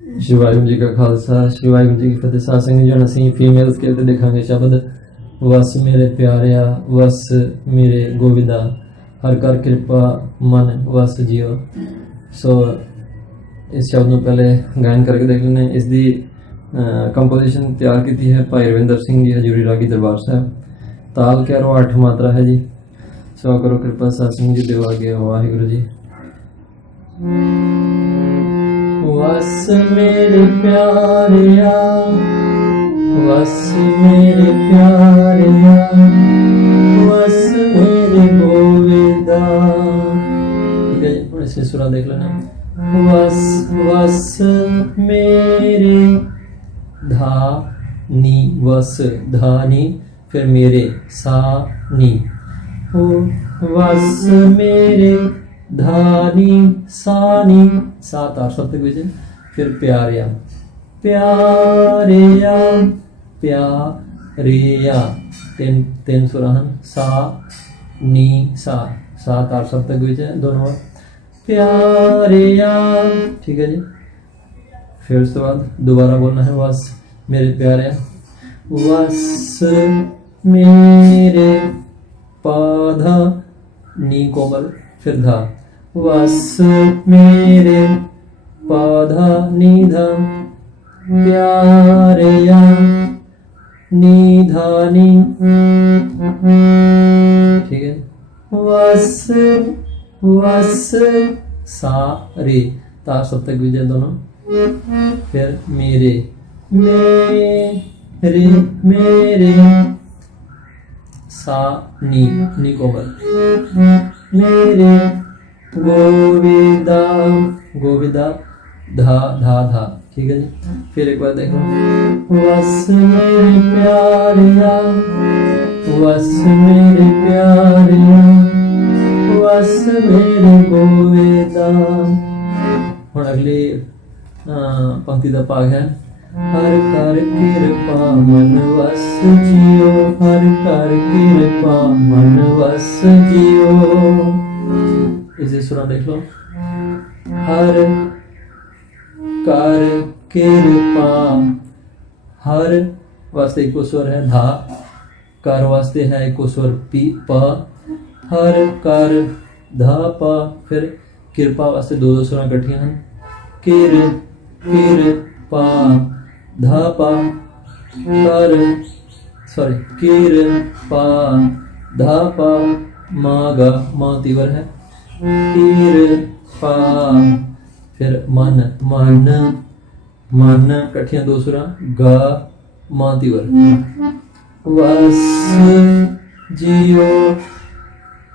ਸ਼੍ਰੀ ਵਾਹਿਗੁਰੂ ਜੀ ਕਾ ਖਾਲਸਾ ਸ਼੍ਰੀ ਵਾਹਿਗੁਰੂ ਜੀ ਕੀ ਫਤਿਹ ਸਾਧ ਸੰਗਤ ਜੀ ਹੁਣ ਅਸੀਂ ਫੀਮੇਲ ਸਕੇਲ ਤੇ ਦੇਖਾਂਗੇ ਸ਼ਬਦ ਵਸ ਮੇਰੇ ਪਿਆਰਿਆ ਵਸ ਮੇਰੇ ਗੋਬਿੰਦਾ ਹਰ ਕਰ ਕਿਰਪਾ ਮਨ ਵਸ ਜਿਉ ਸੋ ਇਸ ਸ਼ਬਦ ਨੂੰ ਪਹਿਲੇ ਗਾਇਨ ਕਰਕੇ ਦੇਖ ਲੈਂਦੇ ਹਾਂ ਇਸ ਦੀ ਕੰਪੋਜੀਸ਼ਨ ਤਿਆਰ ਕੀਤੀ ਹੈ ਭਾਈ ਰਵਿੰਦਰ ਸਿੰਘ ਜੀ ਹਜੂਰੀ ਰਾਗੀ ਦਰਬਾਰ ਸਾਹਿਬ ਤਾਲ ਕੈਰੋ 8 ਮਾਤਰਾ ਹੈ ਜੀ ਸੋ ਕਰੋ ਕਿਰਪਾ ਸਾਧ ਸੰਗਤ ਜੀ ਦਿਓ ਆਗੇ ਵਾਹਿਗੁਰੂ ਜੀ ਵਸ ਮੇਰੇ ਪਿਆਰਿਆ, ਵਸ ਮੇਰੇ ਪਿਆਰਿਆ, ਵਸ ਮੇਰੇ ਗੋਵਿੰਦਾ। ਠੀਕ ਹੈ ਜੀ, ਹੁਣ ਇਸੇ ਸੁਰਾ ਦੇਖ ਲੈਣਾ। ਵਸ ਵਸ ਮੇਰੇ ਧਾ ਨੀ, ਵਸ ਧਾ ਨੀ, ਫਿਰ ਮੇਰੇ ਸਾ ਨੀ। ਉਹ ਵਸ ਮੇਰੇ ਧਾਨੀ ਸਾਨੀ ਸਾ ਤਾਰ ਸਭ ਤੱਕ ਵਿੱਚ ਫਿਰ ਪਿਆਰਿਆ ਪਿਆਰਿਆ ਪਿਆਰਿਆ ਤਿੰਨ ਤਿੰਨ ਸੁਰਾਂ ਹਨ ਸਾ ਨੀ ਸਾ ਸਾ ਤਾਰ ਸਭ ਤੱਕ ਵਿੱਚ ਹੈ ਦੋਨੋਂ ਵਾਰ ਪਿਆਰਿਆ ਠੀਕ ਹੈ ਜੀ ਫਿਰ ਉਸ ਤੋਂ ਬਾਅਦ ਦੁਬਾਰਾ ਬੋਲਣਾ ਹੈ ਵਸ ਮੇਰੇ ਪਿਆਰਿਆ ਵਸ ਮੇਰੇ ਪਾਧਾ ਨੀ ਕੋਮਲ ਫਿਰ ਧਾ ਵਸ ਮੇਰੇ ਪਾਧਾ ਨੀ ਪਿਆਰਿਆ ਨੀ ਠੀਕ ਹੈ ਵਸ ਵਸ ਸਾ ਤਾ ਸਭ ਵਿਜੇ ਦੋਨੋਂ ਫਿਰ ਮੇਰੇ ਮੇਰੇ ਮੇਰੇ ਸਾ ਨੀ ਨੀ ਕੋਮਲ ਮੇਰੇ ਗੋਵਿੰਦਾ ਗੋਵਿੰਦਾ ਧਾ ਧਾ ਧਾ ਠੀਕ ਹੈ ਜੀ ਫਿਰ ਇੱਕ ਵਾਰ ਦੇਖੋ ਵਸ ਮੇਰੇ ਪਿਆਰਿਆ ਵਸ ਮੇਰੇ ਪਿਆਰਿਆ ਵਸ ਮੇਰੇ ਗੋਵਿੰਦਾ ਹੁਣ ਅਗਲੀ ਪੰਕਤੀ ਦਾ ਭਾਗ ਹੈ ਹਰ ਕਰ ਕਿਰਪਾ ਮਨ ਵਸ ਜਿਉ ਹਰ ਕਰ ਕਿਰਪਾ ਮਨ ਵਸ ਜਿਉ ਇਸੇ ਸੁਰਾਂ ਦੇਖ ਲਓ ਹਰ ਕਰ ਕਿਰਪਾ, ਹਰ ਵਾਸਤੇ ਇੱਕੋ ਸਵਰ ਹੈ ਧਾ, ਕਰ ਵਾਸਤੇ ਹੈ ਇੱਕੋ ਸਵਰ ਪੀ, ਪ, ਹਰ ਕਰ ਧਾ, ਪ, ਫਿਰ ਕਿਰਪਾ ਵਾਸਤੇ ਦੋ ਦੋ ਸੁਰਾਂ ਇਕੱਠੀਆਂ ਹਨ। ਕਿਰ, ਕਿਰਪਾ, ਧਾ, ਪਾ ਕਰ ਸੌਰੀ ਕਿਰਪਾ, ਧਾ, ਪ, ਮਾ ਮਾ ਤਿਵਰ ਹੈ। ਕਿਰਪਾ ਫਿਰ ਮਨ ਮਨ ਮਨ ਇਕੱਠੀਆਂ ਦੋ ਸੁਰਾਂ ਗਾ ਮਾ ਵਸ ਜਿਉ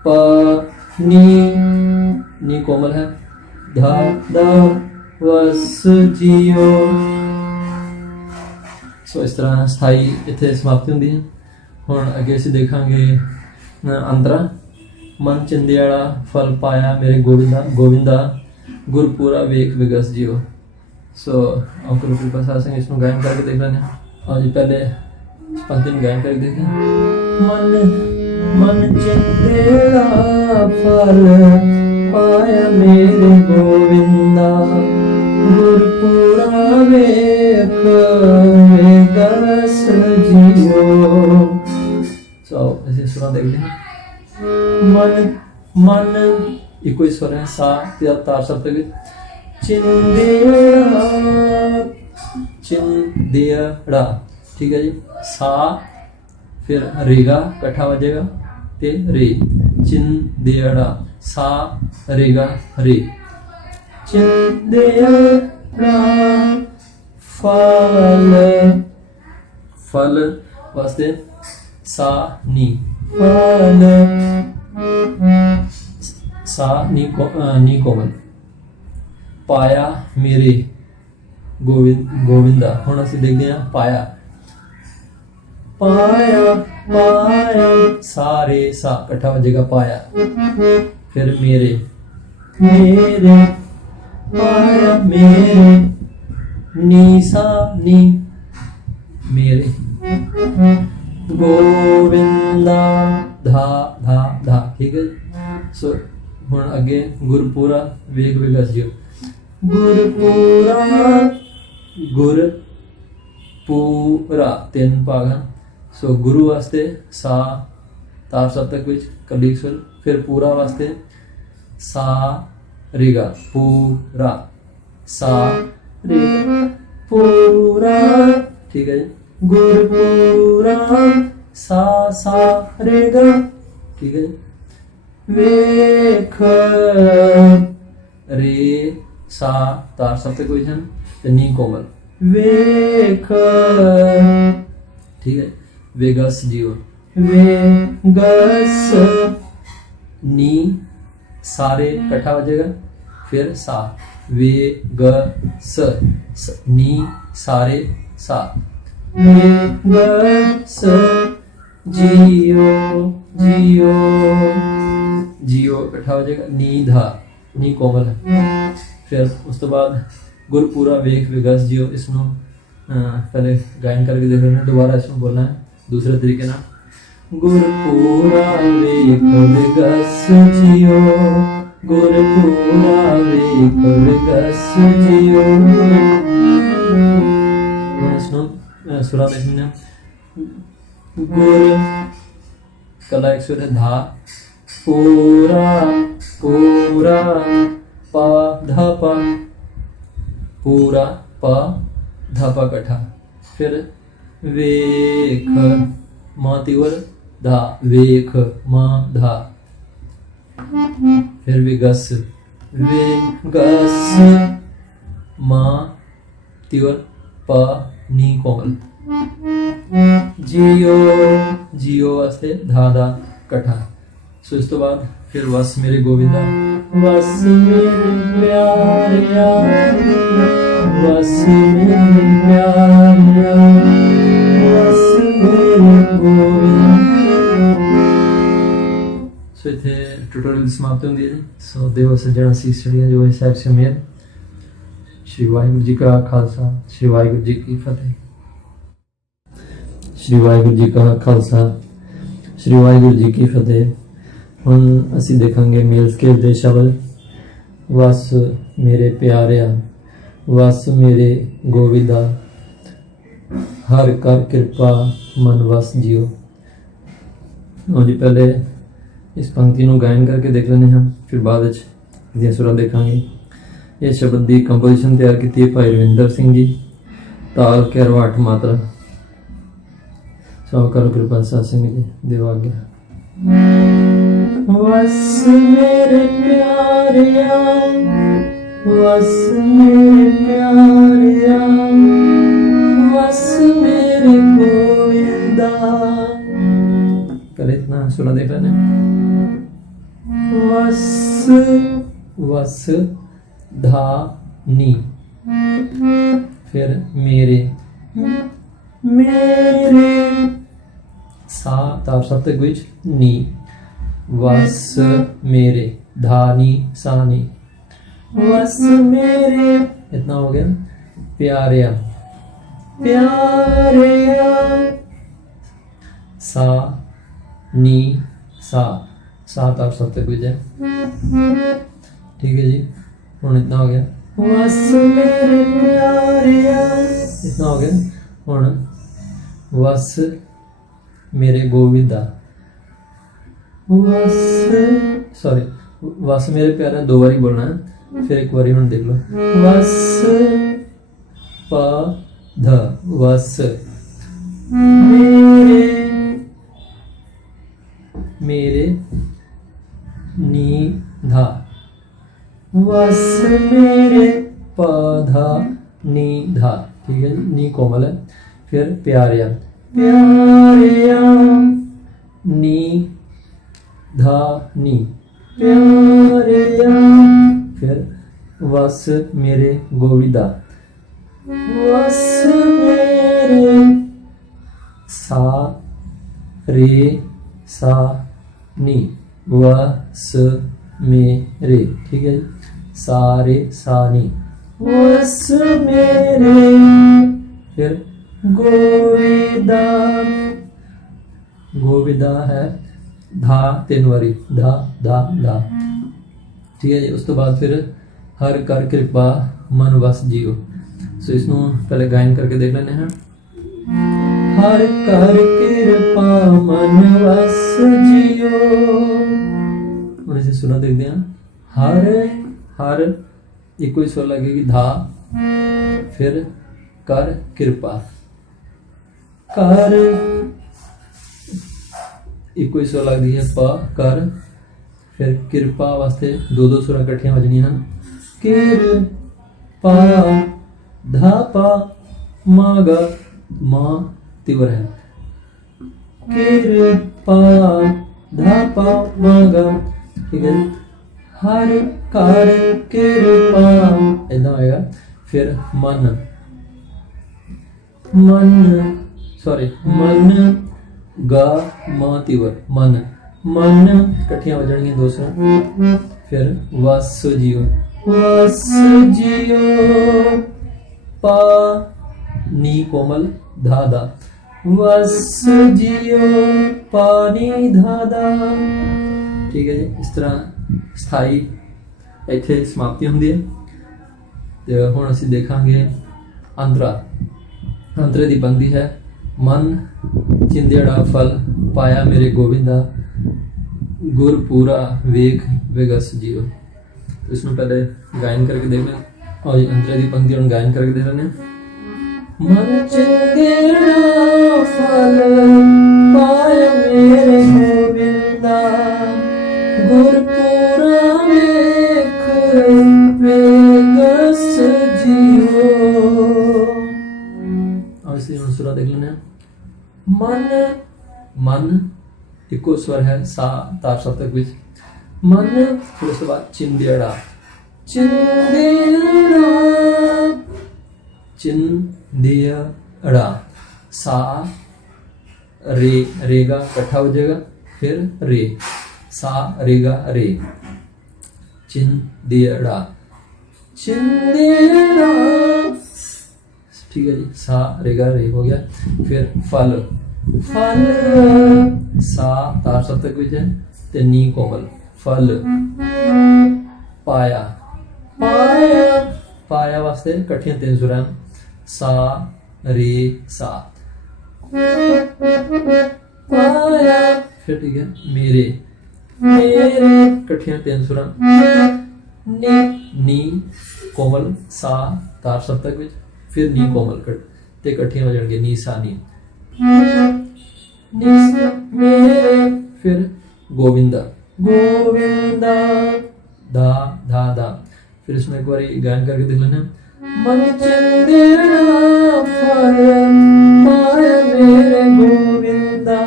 ਪਾ ਨੀ ਨੀ ਕੋਮਲ ਹੈ। ਧਾ ਦਾ ਵਸ ਜਿਉ। ਸੋ ਇਸ ਤਰ੍ਹਾਂ ਸਥਾਈ ਇੱਥੇ ਸਮਾਪਤੀ ਹੁੰਦੀ ਹੈ। ਹੁਣ ਅੱਗੇ ਅਸੀਂ ਦੇਖਾਂਗੇ ਅ, ਅੰਤਰਾ। ਮਨ ਚਿੰਦਿਆਲਾ ਫਲ ਪਾਇਆ ਮੇਰੇ ਗੋਵਿੰਦਾ ਗੋਵਿੰਦਾ ਗੁਰਪੂਰਾ ਵੇਖ ਵਿਗਸ ਜਿਉ ਸੋ ਆਪ ਕਰੋ ਕਿਰਪਾ ਸਾਧ ਸੰਗਤ ਇਸ ਨੂੰ ਗਾਇਨ ਕਰਕੇ ਦੇਖ ਹਾਂ। ਆਓ ਜੀ ਪਹਿਲੇ ਇਸ ਪੰਕਤੀ ਨੂੰ ਗਾਇਨ ਕਰਕੇ ਦੇਖਦੇ ਹਾਂ। ਮਨ ਮਨ ਚਿੰਦਿਆਲਾ ਫਲ ਪਾਇਆ ਮੇਰੇ ਗੋਵਿੰਦਾ। ਗੁਰਪੂਰਾ ਵੇਖ ਵਿਗਸ ਜਿਉ ਸੋ ਅਸੀਂ ਸੁਰਾਂ ਦੇਖਦੇ ਹਾਂ ਮਨ ਮਨ। ਇੱਕੋ ਹੀ ਸਵਰ ਹੈ, ਸਾ ਤੇ ਤਾਰ ਸਭ ਤੱਕ ਠੀਕ ਹੈ ਫਿਰ ਰੇਗਾ, ਇਕੱਠਾ ਵਜੇਗਾ। ਤੇ ਰੇ ਚਿੰਦਿਆੜਾ ਸਾ, ਰੇਗਾ, ਰੇ। ਚਿੰਦਿਆੜਾ ਫਲ। ਫਲ ਵਾਸਤੇ ਸਾ, ਨੀ। ਫਲ ਸਾ ਨੀ ਕੋ ਨੀ ਕੋਮਲ ਪਾਇਆ ਮੇਰੇ ਗੋਵਿੰਦ ਗੋਵਿੰਦਾ ਹੁਣ ਅਸੀਂ ਦੇਖਦੇ ਹਾਂ ਪਾਇਆ ਪਾਇਆ ਪਾਇਆ ਸਾਰੇ ਸਾ ਇਕੱਠਾ ਹੋ ਪਾਇਆ ਫਿਰ ਮੇਰੇ ਮੇਰੇ ਪਾਇਆ ਮੇਰੇ ਨੀ ਸਾ ਨੀ ਮੇਰੇ ਗੋਵਿੰਦਾ, ਧਾ ਧਾ ਧਾ, ਠੀਕ ਹੈ ਸੋ ਹੁਣ ਅੱਗੇ ਗੁਰਪੂਰਾ, ਵੇਖ ਵੇਗਾ ਜਿਓ ਗੁਰਪੂਰਾ ਗੁਰ ਪੂਰਾ ਤਿੰਨ ਭਾਗ। ਹਨ ਸੋ ਗੁਰੂ ਵਾਸਤੇ ਸਾ ਤਾਰ ਸਪਤਕ ਵਿੱਚ ਕੱਲੀ ਫਿਰ ਪੂਰਾ ਵਾਸਤੇ ਸਾ, ਰਿਗਾ, ਪੂਰਾ। ਸਾ, ਰਿਗਾ, ਪੂਰਾ। ਠੀਕ ਹੈ ਜੀ? ਗੁਰ ਪੂਰਾ ਸਾ ਸਾ ਰਿਗਾ ਠੀਕ ਹੈ ਜੀ। ਵੇਖ ਰੇ ਸਾ ਤਾਰ ਸਪਤਕ ਵਿੱਚ ਹਨ ਤੇ ਨੀ ਕੋਮਲ। ਵੇਖ ਠੀਕ ਹੈ ਵੇਗਸ ਜੀਵ ਵੇਗਸ ਨੀ ਸਾਰੇ ਇਕੱਠਾ ਹੋ ਜਾਏਗਾ, ਫਿਰ ਸਾ। ਵੇਗਸ ਨੀ ਸਾਰੇ ਸਾ। ਵੇਗਸ ਜੀਓ ਜੀਓ ਜੀਓ ਇਕੱਠਾ ਹੋ ਜਾਏਗਾ ਨੀ ਨੀ ਕੋਮਲ ਹੈ। ਫਿਰ ਉਸ ਤੋਂ ਬਾਅਦ ਗੁਰਪੂਰਾ ਵੇਖ ਵਿਗਸ ਜਿਓ ਇਸ ਨੂੰ ਪਹਿਲੇ ਗਾਇਨ ਕਰਕੇ ਦੇਖ ਲੈਣਾ, ਦੁਬਾਰਾ ਇਸ ਨੂੰ ਬੋਲਣਾ ਹੈ, ਦੂਸਰੇ ਤਰੀਕੇ ਨਾਲ ਗੁਰਪੂਰਾ ਵੇਖ ਵਿਗਸ ਜਿਓ, ਗੁਰਪੂਰਾ ਵੇਖ ਵਿਗਸ ਜਿਓ ਇਸ ਨੂੰ ਅਹ, ਸੁਰਾਂ ਦੇਖ ਲੈਣਾ ਗੁਰ ਕਲਾ ਇੱਕ ਸੁਰ ਹੈ ਧਾ ਪੂਰਾ ਪੂਰਾ ਪਾ ਧਾ ਪਾ ਪੂਰਾ ਪਾ ਧਾ ਪਾ ਇਕੱਠਾ ਫਿਰ ਵੇਖ ਮਾਂ ਤਿਵਰ ਧਾ ਵੇਖ ਮਾਂ ਧਾ ਫਿਰ ਵਿਗਸ ਵਿਗਸ ਜੀਓ ਜੀਓ ਵਾਸਤੇ ਧਾ ਦਾ ਇਕੱਠਾ ਸੋ ਇਸ ਤੋਂ ਬਾਅਦ ਫਿਰ ਵਸ ਮੇਰੇ ਗੋਵਿੰਦਾ ਵਸ ਮੇਰੇ ਪਿਆਰਿਆ ਵਸ ਮੇਰੇ ਪਿਆਰਿਆ ਵਸ ਮੇਰੇ ਗੋਵਿੰਦਾ ਸੋ ਇੱਥੇ ਟਿਊਟੋਰੀਅਲ ਸਮਾਪਤ ਹੁੰਦੀ ਹੈ ਜੀ ਸੋ ਦੇਵ ਸੱਜਣਾ ਸੀ ਸੜੀਆਂ ਜੋ ਹੈ ਸਾਹਿਬ ਸਮੇਤ ਸ਼੍ਰੀ ਵਾਹਿਗੁਰੂ ਜੀ ਕਾ ਖਾਲਸਾ, ਸ਼੍ਰੀ ਵਾਹਿਗੁਰੂ ਜੀ ਕੀ ਫਤਿਹ। ਸ਼੍ਰੀ ਵਾਹਿਗੁਰੂ ਜੀ ਕਾ ਖਾਲਸਾ, ਸ਼੍ਰੀ ਵਾਹਿਗੁਰੂ ਜੀ ਕੀ ਫਤਿਹ। ਹੁਣ ਅਸੀਂ ਦੇਖਾਂਗੇ ਮੇਲ ਸਕੇਲ ਦੇ ਸ਼ਬਦ। ਵਸ ਮੇਰੇ ਪਿਆਰਿਆ, ਵਸ ਮੇਰੇ ਗੋਵਿੰਦਾ। ਹਰ ਕਰ ਕਿਰਪਾ ਮਨ ਵਸ ਜਿਓ ਲਓ ਜੀ, ਪਹਿਲੇ ਇਸ ਪੰਕਤੀ ਨੂੰ ਗਾਇਨ ਕਰਕੇ ਦੇਖ ਲੈਂਦੇ ਹਾਂ, ਫਿਰ ਬਾਅਦ ਵਿੱਚ ਇਹਦੀਆਂ ਸੁਰਾਂ ਦੇਖਾਂਗੇ। ਇਹ ਸ਼ਬਦ ਦੀ ਕੰਪੋਜੀਸ਼ਨ ਤਿਆਰ ਕੀਤੀ ਹੈ ਭਾਈ ਰਵਿੰਦਰ ਸਿੰਘ ਜੀ ਤਾਲ ਕੈਰਵਾਟ ਮਾਤਰਾ। ਸੋ ਕਰੋ ਕਿਰਪਾ ਸਾਧ ਸਿੰਘ ਜੀ ਦੇਵਾ ਗਿਆ ਵਸ ਮੇਰੇ ਪਿਆਰਿਆ ਵਸ ਮੇਰੇ ਪਿਆਰਿਆ ਵਸ ਮੇਰੇ ਗੋਵਿੰਦਾ ਪਹਿਲੇ ਇਤਨਾ ਸੁਣਾ ਦੇਖ ਲੈਣੇ। ਵਸ ਵਸ ਧਾ ਨੀ ਫਿਰ ਮੇਰੇ ਮੇਰੇ ਸਾ ਤਾਰ ਸਪਤਕ ਵਿੱਚ ਨੀ ਵਸ ਮੇਰੇ ਧਾਨੀ ਸਾਨੀ ਵਸ ਮੇਰੇ ਇਤਨਾ ਹੋ ਗਿਆ ਪਿਆਰਿਆ ਪਿਆਰਿਆ ਸਾ ਨੀ ਸਾ ਸਾ ਤਾਰ ਸਪਤਕ ਵਿੱਚ ਹੈ ਠੀਕ ਹੈ ਜੀ ਹੁਣ ਇਤਨਾ ਹੋ ਗਿਆ। ਵਸ ਮੇਰੇ ਪਿਆਰਿਆ। ਇਤਨਾ ਹੋ ਗਿਆ। ਹੁਣ ਵਸ ਮੇਰੇ ਗੋਵਿੰਦਾ। ਵਸ। ਸੌਰੀ ਵਸ ਮੇਰੇ ਪਿਆਰਾ ਦੋ ਵਾਰੀ ਬੋਲਣਾ ਫਿਰ ਇੱਕ ਵਾਰੀ ਹੁਣ ਦੇਖ ਲਓ। ਵਸ। ਪ ਧ ਵਸ। ਮੇਰੇ। ਮੇਰੇ ਨੀ ਧਾ ਵਸ ਮੇਰੇ ਪ ਧਾ ਨੀ ਧਾ ਠੀਕ ਹੈ ਜੀ ਨੀ ਕੋਮਲ ਹੈ। ਫਿਰ ਪਿਆਰਿਆ। ਪਿਆਰਿਆ ਨੀ ਧਾ ਨੀ ਪਿਆਰਿਆ। ਫਿਰ ਵਸ ਮੇਰੇ ਗੋਵਿੰਦਾ। ਵਸ ਮੇਰੇ ਸਾ ਰੇ ਸਾ ਨੀ ਵਸ ਮੇਰੇ। ਠੀਕ ਹੈ ਜੀ। ਸਾਰੇ ਸਾਨੀ। ਵਸ ਮੇਰੇ ਫਿਰ? ਗੋਵਿੰਦਾ। ਗੋਵਿੰਦਾ ਹੈ ਧਾ ਤਿੰਨ ਵਾਰੀ। ਧਾ ਧਾ ਧਾ। ਠੀਕ ਹੈ ਜੀ ਉਸ ਤੋਂ ਬਾਅਦ ਫਿਰ ਹਰ ਕਰ ਕਿਰਪਾ ਮਨ ਵਸ ਜੀਓ। ਸੋ ਇਸ ਨੂੰ ਪਹਿਲੇ ਗਾਇਨ ਕਰਕੇ ਦੇਖ ਲੈਂਦੇ ਹਾਂ। ਹਰ ਕਰ ਕਿਰਪਾ ਮਨ ਵਸ ਜਿਓ। ਹੁਣ ਅਸੀਂ ਸੁਣਾ ਦੇਖਦੇ ਹਾਂ। ਹਰ ਹਰ ਇੱਕੋ ਹੀ ਸਵਰ ਲੱਗੇਗੀ, ਧਾ, ਫਿਰ ਕਰ ਕਿਰਪਾ। ਕਰ ਇੱਕੋ ਹੀ ਸਵਰ ਲੱਗਦੀ ਹੈ, ਪ, ਕਰ, ਫਿਰ ਕਿਰਪਾ ਵਾਸਤੇ ਦੋ ਦੋ ਸੁਰਾਂ ਇਕੱਠੀਆਂ ਵੱਜਣੀਆਂ ਹਨ। ਕਿਰਪਾ, ਧਾ, ਪਾ ਮਾ ਗਾ ਮਾ, ਤਿਵਰ ਹੈ। ਕਿਰਪਾ, ਧਾ, ਪਾ ਮਾ ਠੀਕ ਹੈ ਜੀ? ਹਰ ਕਿਰਪਾ। ਇਦਾਂ ਆਏਗਾ ਫਿਰ ਮਨ। ਮਨ। ਸੌਰੀ ਮਨ ਗਾ ਮਾ ਤਿਵਰ। ਮਨ। ਮਨ ਇਕੱਠੀਆਂ ਵਜਣਗੀਆਂ ਦੋ ਫਿਰ ਵਸ ਜਿਉ ਵਸ ਜਿਉ ਪਾ ਨੀ ਕੋਮਲ ਧਾਦਾ ਵਸ ਜਿਉ ਪਾਣੀ ਧਾਦਾ ਠੀਕ ਹੈ ਜੀ। ਇਸ ਤਰ੍ਹਾਂ ਸਥਾਈ ਇੱਥੇ ਸਮਾਪਤੀ ਹੁੰਦੀ ਹੈ। ਤੇ ਹੁਣ ਅਸੀਂ ਦੇਖਾਂਗੇ ਅੰਤਰਾ। ਅੰਤਰੇ ਦੀ ਪੰਕਤੀ ਹੈ, ਮਨ ਚਿੰਦੜਾ ਫਲ ਪਾਇਆ ਮੇਰੇ ਗੋਬਿੰਦਾ ਗੁਰ ਪੂਰਾ ਵੇਖ ਵਿਗਸ ਜੀਵ ਇਸ ਨੂੰ ਪਹਿਲੇ ਗਾਇਨ ਕਰਕੇ ਦੇਖ ਲੈਂ ਔਰ ਅੰਤਰੇ ਦੀ ਪੰਕਤੀ ਹੁਣ ਗਾਇਨ ਕਰਕੇ ਦੇ ਲੈਂਦੇ ਹਾਂ। ਮਨ ਚਿੰਦੜਾ ਫਲ ਪਾਇਆ ਮੇਰੇ ਗੋਬਿੰਦਾ ਗੁਰ ਪੂਰਾ मन मन, इको स्वर है, सा तार सप्तक विच मन फिर उसके बाद चिंदेड़ा। चिंदेड़ा। चिंदेड़ा सा, रे, रेगा इकट्ठा हो जाएगा, फिर रे। सा, रेगा, रे। चिंदेड़ा। चिंदेड़ा। ਠੀਕ ਹੈ ਜੀ ਸਾ ਰੇਗਾ ਰੇ ਹੋ ਗਿਆ। ਫਿਰ ਫਲ। ਫਲ। ਸਾ ਤਾਰ ਸਤਕ ਵਿੱਚ ਤੇ ਨੀ ਕੋਮਲ। ਫਲ। ਪਾਇਆ। ਪਾਇਆ। ਪਾਇਆ ਵਾਸਤੇ ਇਕੱਠੀਆਂ ਤਿੰਨ ਸੁਰਾਂ। ਸਾ ਰੇ ਸਾ। ਪਾਇਆ। ਫਿਰ ਠੀਕ ਹੈ ਮੇਰੇ। ਮੇਰੇ। ਇਕੱਠੀਆਂ ਤਿੰਨ ਸੁਰਾਂ। ਨੀ ਨੀ ਕੋਮਲ। ਸਾ ਤਾਰ ਸਤਕ ਵਿੱਚ। ਫਿਰ ਨੀ ਕੋਮਲ ਕਟ ਤੇ ਇਕੱਠੀਆਂ ਹੋ ਜਾਣਗੇ ਨੀ ਸਾ ਨੀ ਨੀ ਸਾ ਮੇਰੇ ਫਿਰ ਗੋਵਿੰਦਾ ਗੋਵਿੰਦਾ ਦਾ ਧਾ ਦਾ ਫਿਰ इसमें एक बार गायन करके देख लेना मन चंदेड़ा फल पाया मेरे गोविंदा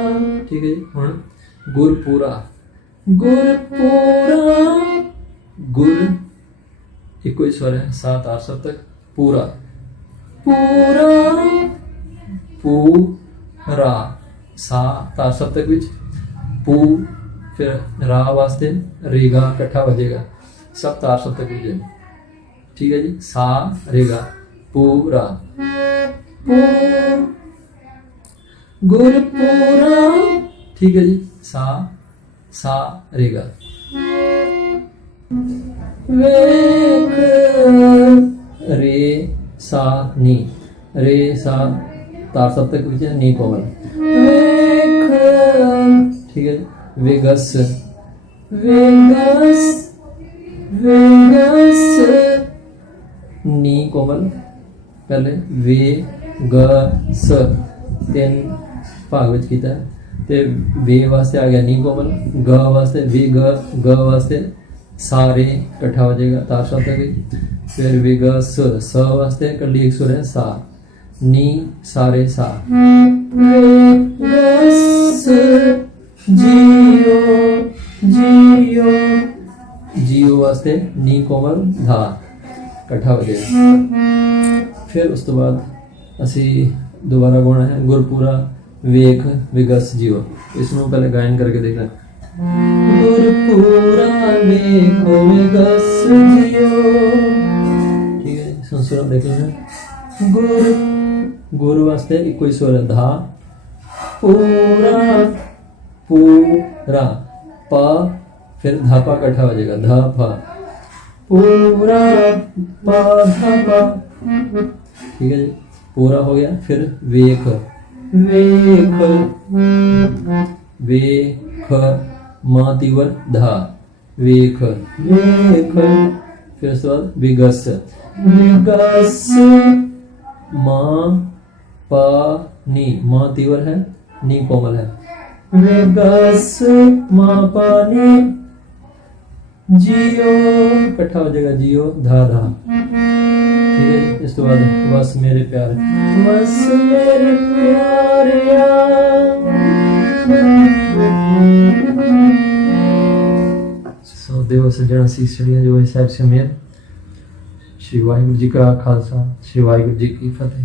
ठीक है जी ਹੁਣ ਗੁਰਪੂਰਾ ਗੁਰਪੂਰਾ ਗੁਰ ਇੱਕੋ ਹੀ ਸਵਰ ਹੈ ਸਾਤ ਆਠ ਸਭ ਤੱਕ ਪੂਰਾ ਪੂਰਾ ਪੂਰਾ ਸਾ ਤਾ ਸਪਤਕ ਵਿੱਚ ਪੂ ਫਿਰ ਰਾ ਵਾਸਤੇ ਰੇਗਾ ਇਕੱਠਾ ਹੋ ਸਭ ਤਾਰ ਸਤਕ ਵਿੱਚ ਠੀਕ ਹੈ ਜੀ? ਸਾ, ਰੇਗਾ, ਪੂਰਾ। ਪੂ ਗੁਰਪੂਰਾ ਠੀਕ ਹੈ ਜੀ? ਸਾ ਸਾ, ਰੇਗਾ। ਵੇਖ ਸਾ ਨੀ। ਰੇ ਸਾ ਤਾਰ ਸਪਤਕ ਵਿੱਚ ਨੀ ਕੋਮਲ। ਵੇਖ। ਠੀਕ ਹੈ? ਵਿਗਸ। ਵਿਗਸ। ਵਿਗਸ। ਨੀ ਕੋਮਲ। ਪਹਿਲੇ ਵੇ ਗ ਸ ਤਿੰਨ ਭਾਗ ਵਿੱਚ ਕੀਤਾ। ਤੇ ਵੇ ਵਾਸਤੇ ਆ ਗਿਆ ਨੀ ਕੋਮਲ। ਗ ਵਾਸਤੇ ਵੇ ਗ ਗ ਵਾਸਤੇ ਸਾਰੇ ਇਕੱਠਾ ਹੋ ਜਾਏਗਾ ਤਾਰ ਸ਼ਬਦ ਹੈ ਫਿਰ ਵੇ ਗ ਸ ਵਾਸਤੇ ਕੱਲੀ ਇੱਕ ਸੁਰ ਹੈ ਸਾ। ਨੀ, ਸਾਰੇ ਸਾ। ਵੇ ਜੀਓ ਜੀਓ ਜੀਓ ਵਾਸਤੇ ਨੀ ਕੋਮਲ ਧਾ। ਇਕੱਠਾ ਹੋ ਜਾਏਗਾ। ਫਿਰ ਉਸ ਤੋਂ ਬਾਅਦ ਅਸੀਂ ਦੁਬਾਰਾ ਗਾਉਣਾ ਹੈ ਗੁਰਪੂਰਾ ਵੇਖ ਵਿਗਸ ਜੀਓ। ਇਸ ਨੂੰ ਪਹਿਲੇ ਗਾਇਨ ਕਰਕੇ ਦੇਖਣਾ ਗੁਰਪੂਰਾ ਵੇਖ ਵਿਗਸ ਜੀਵ ਠੀਕ ਦੇਖ ਲੈਣਾ ਗੁਰ ਗੁਰ ਵਾਸਤੇ ਇੱਕੋ ਹੀ ਸਵਰ ਧਾ। ਪੂਰਾ ਪੂਰਾ, ਪ, ਫਿਰ ਧਾਪਾ ਇਕੱਠਾ ਹੋ ਜਾਏਗਾ, ਧਾ ਪੂਰਾ, ਪਾ, ਧਾ ਠੀਕ ਹੈ ਜੀ। ਪੂਰਾ ਹੋ ਗਿਆ, ਫਿਰ ਵੇਖ। ਵੇਖ। ਵੇਖ। ਮਾਂ ਤੀਵਰ ਧਾ ਵੇਖ ਵੇਖ ਫਿਰ ਉਸ ਤੋਂ ਬਾਅਦ ਵਿਗਸ ਵਿਗਸ ਮਾਂ ਪਾ ਨੀ ਮਾਂ ਤੀਵਰ ਹੈ ਨੀ ਕੋਮਲ ਹੈ ਵਿਗਸ ਮਾਂ ਪਾ ਨੀ ਜੀਓ ਇਕੱਠਾ ਹੋ ਜਾਏਗਾ ਜੀਓ ਧਾ ਧਾ ਠੀਕ ਹੈ ਜੀ? ਇਸ ਤੋਂ ਬਾਅਦ ਵਸ ਮੇਰੇ ਪਿਆਰੇ ਸੋ ਦੇਵ ਸੱਜਣਾ ਜੋ ਇਸ ਸਾਹਿਬ ਸਮੇਤ ਸ਼੍ਰੀ ਵਾਹਿਗੁਰੂ ਜੀ ਕਾ ਖਾਲਸਾ, ਸ਼੍ਰੀ ਵਾਹਿਗੁਰੂ ਜੀ ਕੀ ਫਤਿਹ।